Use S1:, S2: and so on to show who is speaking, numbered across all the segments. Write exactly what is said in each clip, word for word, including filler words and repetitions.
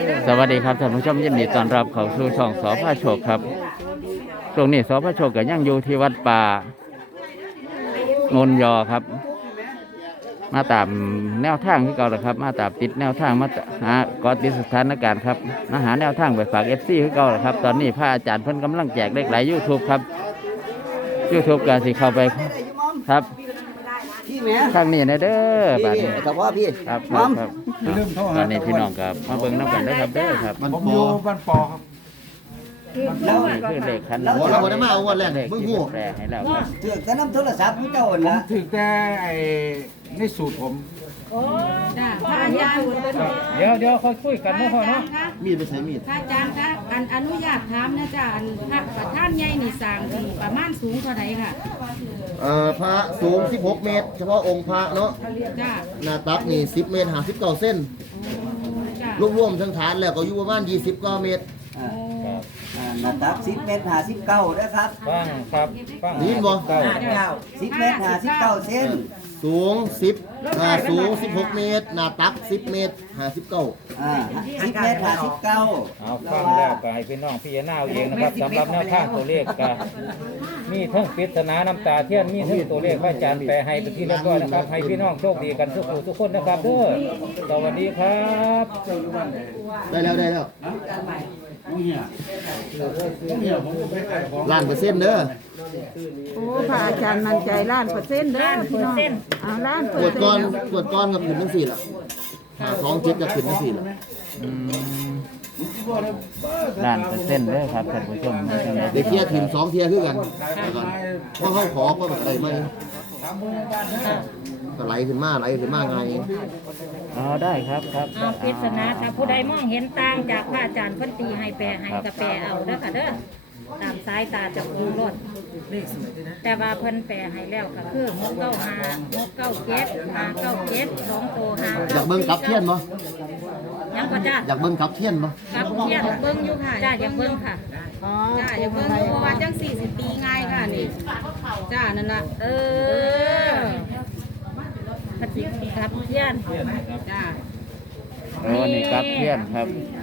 S1: สวัสดีครับท่านผู้ชมยินดีต้อนรับเข้าสู่ช่องสพโชคครับช่วงนี้สพโชคก็ยังอยู่ที่วัดป่าโนนยอครับมาตามแนวทางที่เก่าเลยครับมาตามติดแนวทางมาหาก็ติดสถานการณ์ครับมาหาแนวทางไปฝากเอฟซีที่เก่าเลยครับตอนนี้พระอาจารย์เพิ่นกำลังแจกเลขหลายยูทูบครับยูทูบก็สิเข้าไปครับทางนี้นะเด้อบาดนี้
S2: แต่ว่าพี่
S1: ครับครับครับตอนนี้พี่น้องครับมาเบิ่งน้ำกันได้ครับเด้อครับ
S3: ผมอยู่บ้านปอครับ
S1: แล้วนี่คือเลขคัน
S2: โอ้เราบ่ได้มาเอาวันแรก
S1: เลข
S2: เบิ่ง
S1: ที่
S2: หู
S1: แปลให้แล้วครับ
S2: ถือแต่น้ำโทรศัพท์ผู้เจ้า
S3: ผม
S2: น่ะ
S3: ถึงแต่ไอ้ในสูตรผม
S4: จ้าพระอาจารย์
S3: เดี๋ยวเดี๋ยวค่อยคุยกันนะพ่อเนาะ
S2: มีดไปใส่มีด
S4: พระอาจารย์คะอันอนุญาตถามนะจ้าอันพระประธานใหญ่นี่สร้างที่ประมาณสูงเท่าไหร่ค่ะ
S2: เอ่อพระสูงสิบหกเมตร เฉพาะองค์พระเนาะ
S4: จ้า
S2: หน้าตักนี่สิบเมตรห้าสิบเก้าเส้น
S4: จ้าร
S2: วมๆทั้งฐานแล้วก็อยู่ประมาณยี่สิบเก้าเมตร
S5: หน้าตักสิบเมตรห้าสิบเก้านะครับ
S3: ฟังครับฟัง
S2: นี่บ่
S3: เก้า
S5: สิบเมตรห้าสิบเก้าเซน
S2: สูงสิบอ่าสูงสิบหกเมตร หน้าตักสิบเมตรห้าสิบเก้า
S5: อ่าสิบเมตรห้าสิบเก้า
S3: เอาฟังแล้วก็ให้พี่น้องพี่น้าเอาเองนะครับสำหรับแนวทางตัวเลขก็มีทั้งปริศนาน้ำตาเทียนมีทั้งตัวเลขพระอาจารย์แปลให้เป็นที่เรียบร้อยนะครับให้พี่น้องโชคดีกันทุกผู้ทุกคนนะครับเด้อสวัสดีครับ
S2: ได้แล้วได้แล้วล้านเปอร์เซ็นต์เด้อ
S6: โอ้พระอาจารย์มั่นใจล้านเปอร์เซ็นต์เด้อพี่น้องเอาล้านเป
S2: ต
S6: อ
S2: รวจ
S6: ร์เซ็
S2: ก้อน
S6: นต์
S2: ตรวจก้อนกับขึ้นทั้งสี่ล่ะหาสองเจ็ดกับขึ้นทั้งสี่ล่ะ
S1: อืมล้านเปอร์เซ็นต์เด้อครับท่านผู้ชม
S2: เด็กเทียทีมสองเทียคือกันเพราะเขาขอก็แบบไหลมาก็ไหลขึ้นมาไหลขึ้นมาไง
S1: อ๋อได้ครับครับ
S4: เอาปริศนาถ้าผู้ใดมองเห็นต่างจากพระอาจารย์เพิ่นตีให้แปลให้ก็แปลเอาเด้อค่ะเด้อตามสายตาจะดูรถแต่ว่าเพิ่นแปลให้แล้วก็คือหกเก้าห้าหกเก้าเจ็ดห้าเก้าเจ็ดสองโตห้า
S2: อยากเบิ่งกับเทียนบ่
S4: ยังก็จ้า
S2: อยากเบิ่งกับเทียนบ่
S4: กับเทียนเบิ่งอยู่ค่ะจ้าอยากเบิ่งค่ะ
S6: อ๋อ
S4: จ้าอย่าเพิ่งเพราะว่าจังสี่สิบปีง่ายค่ะนี่จ้านั่นน่ะเออปฏิกับเทียนจ้า
S1: โอ้นี่กับเทียนครับ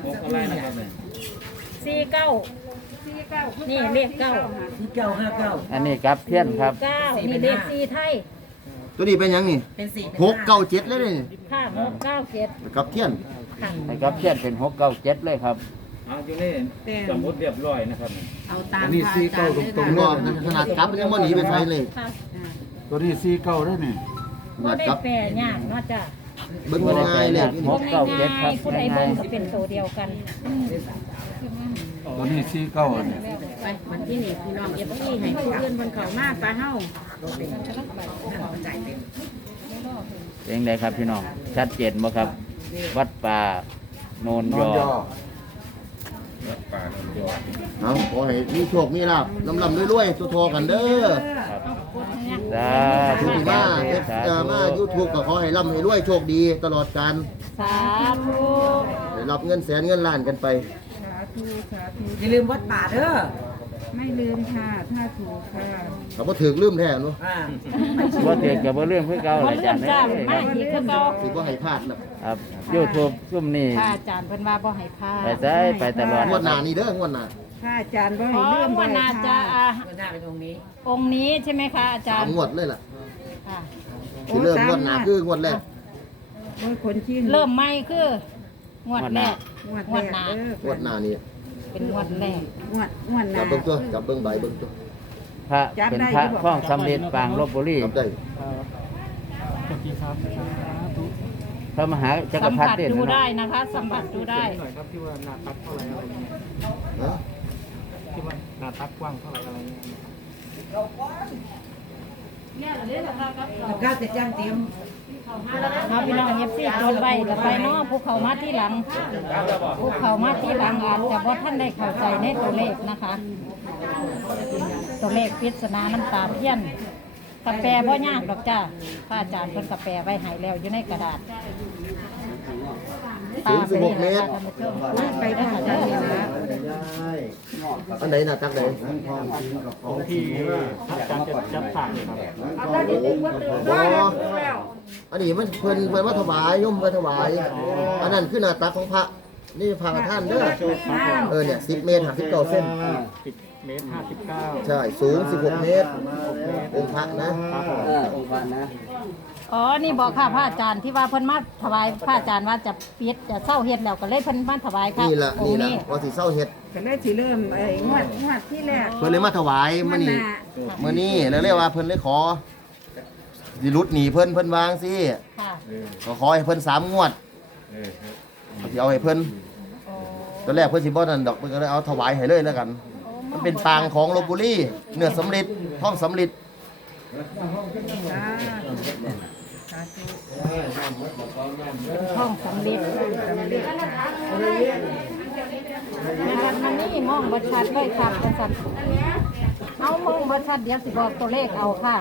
S4: สี่เก้านี่เลขเก้า
S5: ที่เก้าห้าเก้า
S1: อันนี้กับเทียนครับ
S4: เก้านี่เลขสี่ไทย
S2: ตัวนี้เป็นหยังนี่
S5: เป็นสี่
S2: หกเก้าเจ็ดเลยนี่
S4: ห้าหกเก้าเจ็ด
S2: กับเทียน
S4: ค่ะ
S1: ไอ้กับเทียนเป็นหกเก้าเจ็ดเลยครับ
S3: เอาอยู่นี่สมุดเรียบร้อยนะครับ
S4: เอาตาม
S3: อันนี้สี่เก้าตรง
S2: บ่ขนาดกับยังบ่หนีไปไสเลย
S4: ค่ะ
S3: ตัวนี้สี่เก้าได้นี่
S2: ข
S4: บ่
S2: นาด
S4: ได้
S2: กับ
S4: แปรยากเนาะจ้า
S2: เบิ่งง่ายๆเลย
S1: หกเก้าเจ็ดครับ
S4: ผู้ใดเบิ่งก็เป็นตัวเดียวกัน
S3: ตัวนี้สี่เก้าเนี่ย
S4: ไปมันที่นี่พี่น้องเอฟซีให้ผู้อื่นบนเขามาปลาเฮา
S1: เป็นไงครับพี่น้องชัดเจนบ่ครับ วัดป่าโนนยอ
S2: เอาขอให้มีโชคมีลาภลำๆรวยๆทั่วๆกันเด้อ
S1: ครับสาธุ
S2: ที่
S1: สา
S2: มา
S1: ธุ
S2: เอฟ
S1: สา
S2: เอ่อ
S1: ธุ
S2: มา YouTube ก็ขอให้ร่ำให้รวยโชคดีตลอดกาล
S4: สาธุ
S2: ได้รับเงินแสนเงินล้านกันไป
S5: อย่าลืมวัดป่าเด้อ
S6: ไม่ลืมค่ะถ้าถูกค่ะ
S2: เขาบ่ถึกลืมแท้เนาะ
S5: อ่า
S1: บ่เถียงกับบ่เรื่องเพื่อเก่า
S4: บ่
S1: อา
S4: เลื่
S1: จา
S4: อ
S1: ร
S4: น
S1: ย์
S4: จ้า
S1: เอ้ย
S4: มาอีกคือเก่า
S2: สิบ่ให้พลาดนะ
S1: ครับ YouTube ซุ่มนี่
S4: พระอาจารย์เพิ่นว่าบ่ให้พลาด
S1: ไปใช้ไปตลอด
S2: งวดหน้านี่เด้องวดหน้า
S6: ถ้าอาจารย์บ่
S4: อ๋
S6: ให้
S4: อ
S6: ลืม
S4: ว่าน่าจะอ่ะ
S5: หน้าเป็นตรงนี้
S4: องค์นี้ใช่ไหมคะอาจา
S2: สาร ม
S4: ย์
S2: งวดเลยล่ะ
S4: ค่ะ
S2: ที่เริ่มงวดหน้าคืองวดแรก
S6: โอ้ยคนชื่น
S4: เริ่มใหม่คืองวดแรก
S6: งวด
S4: งวด
S6: แร
S4: หน้าก
S6: เด้อง
S2: วดหน้านี่
S4: เป็นงวดแรก
S6: งวดงวดห
S2: จั
S6: น้า
S2: บเบิ่งตัวจับเบิ่งใบเบิ่งตัว
S1: พระเป็นพระข้องสำเร็จปางลบบุรี
S2: จับได้
S1: พระมหาจักร
S4: สัม
S1: พรร
S4: ผั
S1: ดิ
S4: ส
S1: เด่น
S4: ดู
S1: นะ
S4: ได้นะคะ สัมผัสดูได้
S2: ฮะ
S5: ก้าวจะจ้างเตรียม
S4: มาพี่น้องเอฟซีจดไว้แล้วไปเนาะผู้เขามาที่หลังผู้เขามาที่หลังอาจจะบ่ท่านได้เข้าใจในตัวเลขนะคะ ตัวเลขปริศนาน้ำตาเทียนกระแปลบ่ยากดอกจ้าพระอาจารย์เพิ่นกระแปลไว้ให้แล้วอยู่ในกระดาษ
S2: สูงสิบหกเมตร
S6: ไปพระอาจารย์นี่นะ
S2: อันไหนหน้าตักไหน
S3: ที่อาจารย์จะจับผ่านครับ
S2: บ่อันนี้มันเพิ่นเพิ่นมาถวายโยมมาถวาย อันนั้นคือหน้าตักของพระนี่พาท่านเด้อเออเนี่ยสิบเมตรหาสิบเก้าเส้น
S3: สิบเมตรห้าสิบเก้า
S2: ใช่สูงสิบหกเมตรองค์พระนะ
S5: เออองค์พระนะ
S4: อ๋อนี่บอกค่ะพระอาจารย์ที่ว่าเพิ่นมาถวายพระอาจารย์ว่าจะปิดจะเศร้าเฮ็ดแล้วก็เลยเพิ่นมาถวายค่ะ
S2: นี่ละ
S4: อง
S2: นี่
S4: ค์
S2: ละ
S4: นี้
S2: ว่าสิเศร้าเฮ็ด
S6: ก็เลยสิเริ่มไอ้งวดงวดที่แรก
S2: เพิ่นเลยมาถวายมื้อนี้
S6: งวดหน้า
S2: มื้อนี้แล้วเรียกว่าเพิ่นเลยขอสิรุดหนีเพิ่นเพิ่นวางสิ
S4: ค่ะ
S2: ก็ขอให้เพิ่นสามงวดสิเอาให้เพิ่นตอนแรกเพิ่นสิบ่นั่นดอกเพิ่นก็เลยเอาถวายให้เลยแล้วกัน มันเป็นปางของลพบุรีเนื้อสำริดท้องสำริด
S4: ห้องสำลิดนะครับมันนี่มองบัชัดไว้ครับประสันเอามองบัชัดเดี๋ยวสิบอกตัวเลขเอาค่ะ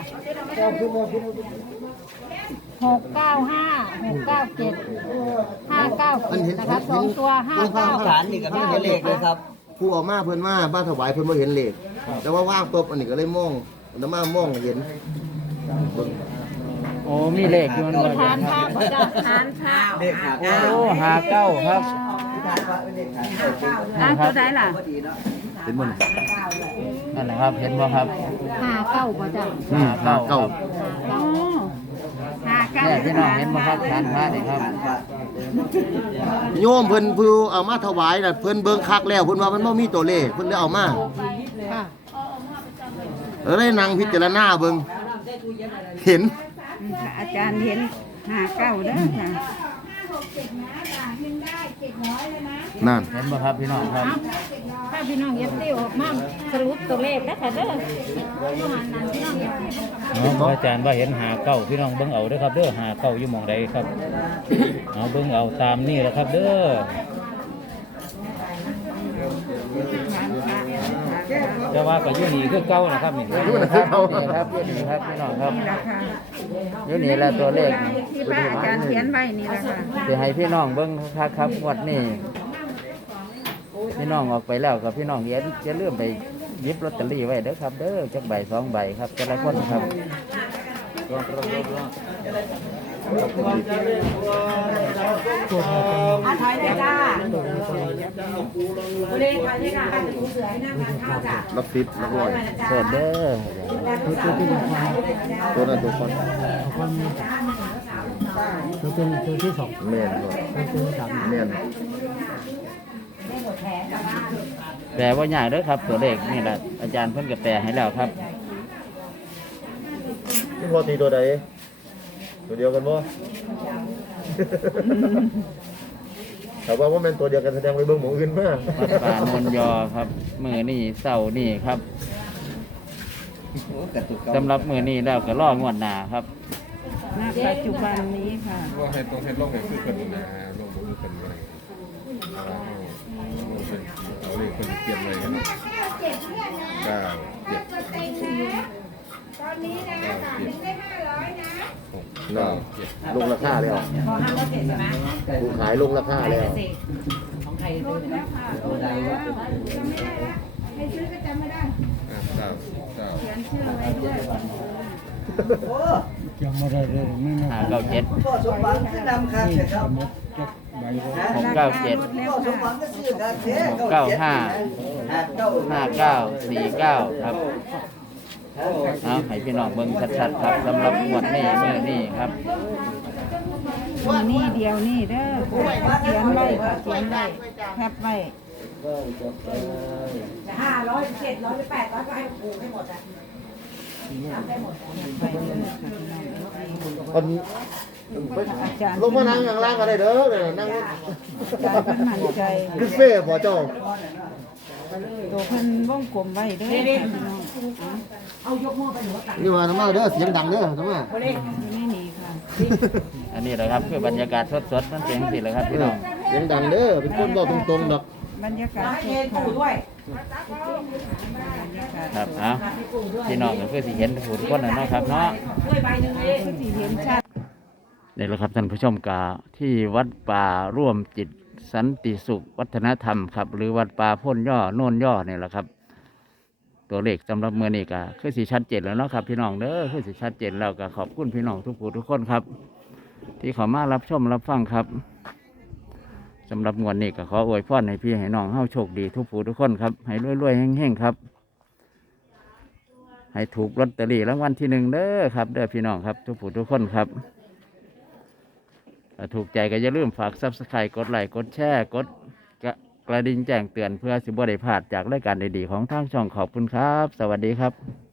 S4: หกเก้าห้าหกเก้าเจ็ดห้าเก้าเจ็ดนะคะสองตัวห้าเก้า
S5: ฐานนี่ก็มีตัวเลขเลยครับ
S2: ผู้เออกมาเพิ่นมาบ้านถวายเพิ่นบ่เห็นเลขแต่ว่าว่างปุ๊บอันนี้ก็เลยมองอันนั้นมามองเห็นเบิ่ง
S1: โอ้มีเลขอยู่มัน
S4: มี
S1: บ่
S4: ทานผ้าพระเจ้าทานผ้า
S5: เลขหา
S1: โอ้หาเก้าครับ
S5: ฐานพระเป็นเลขฐานเก้า
S6: อ่ะตัวใดล่ะ
S5: พอดีเนาะ
S2: เป็นบ่น
S1: นั่นแหละครับเห็นบ่ครับ
S4: ห้าเก้าพระเจ้า
S1: หาเก้าครับ
S6: อ๋อห้าเก้า
S1: เนี่ยพี่น้องเห็นบ่ครับฐานพระนี่ครับ
S5: ฐานพระ
S2: โยมเพิ่นผู้เอามาถวายน่ะเพิ่นเบิ่งคักแล้วเพิ่นว่ามันบ่มีตัวเลขเพิ่นเลยเอามา
S4: ค่ะ
S2: เออได้นั่งพิจารณาเบิ่งเห็น
S6: อาจารย์เห็นห้าเก้าเด้อค่ะ
S2: นั่น
S1: เห็นบ่ครับพี่น้องครับ
S4: ถ้าพี่น้องเอฟซีออกมาสรุปตัวเลขได้ค่ะเด้อประมาณนั้นพี่น้องเอฟซี
S3: พระอาจารย์ว่าเห็นหาเก้าพี่น้องเบิ่งเอาเด้อครับเด้อหาเก้าอยู่หม่องใดครับเอาเบิ่งเอาตามนี่แหละครับเด้อ แต่ว่าก็อยู่นี่คือเก่านะครับนี่
S1: อยู่นะครับนี่ครับอยู่นี่ครับพี่น้องครับ
S6: นี่แหละค่ะ
S1: อยู่นี่แหละตัวเลข
S6: ที่พระอาจารย์เขียนไว้นี่แหละค่ะ
S1: สิให้พี่น้องเบิ่งคักครับงวดนี้พี่น้องออกไปแล้วกับพี่น้องอย่าอย่าลืมไปหยิบลอตเตอรี่ไว้เด้อครับเด้อจักใบสองใบครับแต่ละคนครับ
S6: อาถอยเลยจ้าเลยถอยเลยค่ะดูเสือให้นั่งทานข้าวจ้ะ
S2: รับสิบรับร้อย
S1: โทษเด้อ
S2: ตัวนั้นตัวคนแม่นบ่แม่น
S1: แปลว่ายากเด้อครับตัวเลขนี่แหละอาจารย์เพิ่นก็แปลให้แล้วครับ
S2: นี่พอตีตัวใดตัวเดียวกันบ่ แต่ว่าว่าแม่นตัวเดียวกันแสดงไปเบิ่งหมู่อื่นมา
S1: วัดป่านนยอครับมือนี่เสาร์นี่ครับ
S5: โอ้กระตุกเก่า
S1: สำหรับมือนี่แล้วก็รองวดหน้าครับ
S6: ณปัจจุบันนี้ค่ะ
S7: ว่าให้ต้องให้ลงให้คือกันนะลงบ่คือกันอะไรเอาลงเป็นเอาเลขคนเขียนไว้กันเก้าเจ็ด
S2: น่ะ
S7: เก้าเจ็ด
S2: ลงราคาแล้วผู้ขายลงราคาแล้ว
S7: อ่ะเก้าเก้า
S5: โอ้
S1: ห้าเก้าเจ็ด
S5: พ่อสมหวังคือนำครับเถอะครับ
S1: หกเก้าเจ็ด
S5: พ่อสมหวังก็ซื้อครับเถ
S1: หกเก้าห้า
S5: ห้าเก้า
S1: ห้าเก้าสี่เก้าครับเอาให้พี่น้องเบิ่งชัดๆครับสำหรับงวดนี้มือนี่ครับ
S6: มีนี่เดียวนี่เด้อเขียนไว้ค่ะเขียนไว้แคปไว้
S2: คน
S6: อาจารย์
S2: ลงมานั่งข้างล่างก็ได้เด้อเนี่ยนั่ง
S6: อาจารย์เพิ่นมั่นใจ
S2: บุฟเฟ่ต์พอเจ้า
S6: ตัวเพิ่นวงกลมไว้เด้อพี่น้อง
S2: นี่ว่าทำไมเด้อเสียงดังเด้อทำไม
S6: อยู่ในนี้ค่ะ
S1: อันนี้แหละครับคือบรรยากาศสดๆมันเสียงสิแหละครับพี่น้อง
S2: เสียงดังเด้อเป็นคนบอกตรงๆดอก
S6: บรรยากาศสดค่ะบรรยากาศ
S1: ครับเอาพี่น้องก็คือสิเห็นผู้ทุกคนนะเนาะครับเนาะ
S6: ผู้ที่เห็นชัด
S1: นี่แหละครับท่านผู้ชมกาที่วัดป่าร่วมจิตสันติสุขวัฒนธรรมครับหรือวัดป่าพ่นย่อโน่นย่อนี่แหละครับ ตัวเลขสำหรับเมื่อนี้ก็คือสีชัดเจนแล้วเนาะครับพี่น้องเด้อคือสีชัดเจนแล้วก็ขอบคุณพี่น้องทุกผู้ทุกคนครับ ที่เข้ามารับชมรับฟังครับสำหรับงวดนี้ก็ขออวยพรให้พี่ให้น้องเฮาโชคดีทุกผู้ทุกคนครับให้รวยๆแห้งๆครับให้ถูกลอตเตอรี่รางวัลที่หนึ่งเด้อครับเด้อพี่น้องครับทุกผู้ทุกคนครับถ้าถูกใจก็อย่าลืมฝากซับสไครต์กดไลค์กดแชร์กดกระดิ่งแจ้งเตือนเพื่อสิบ่ได้พลาดจากรายการดีๆของทางช่องขอบคุณครับสวัสดีครับ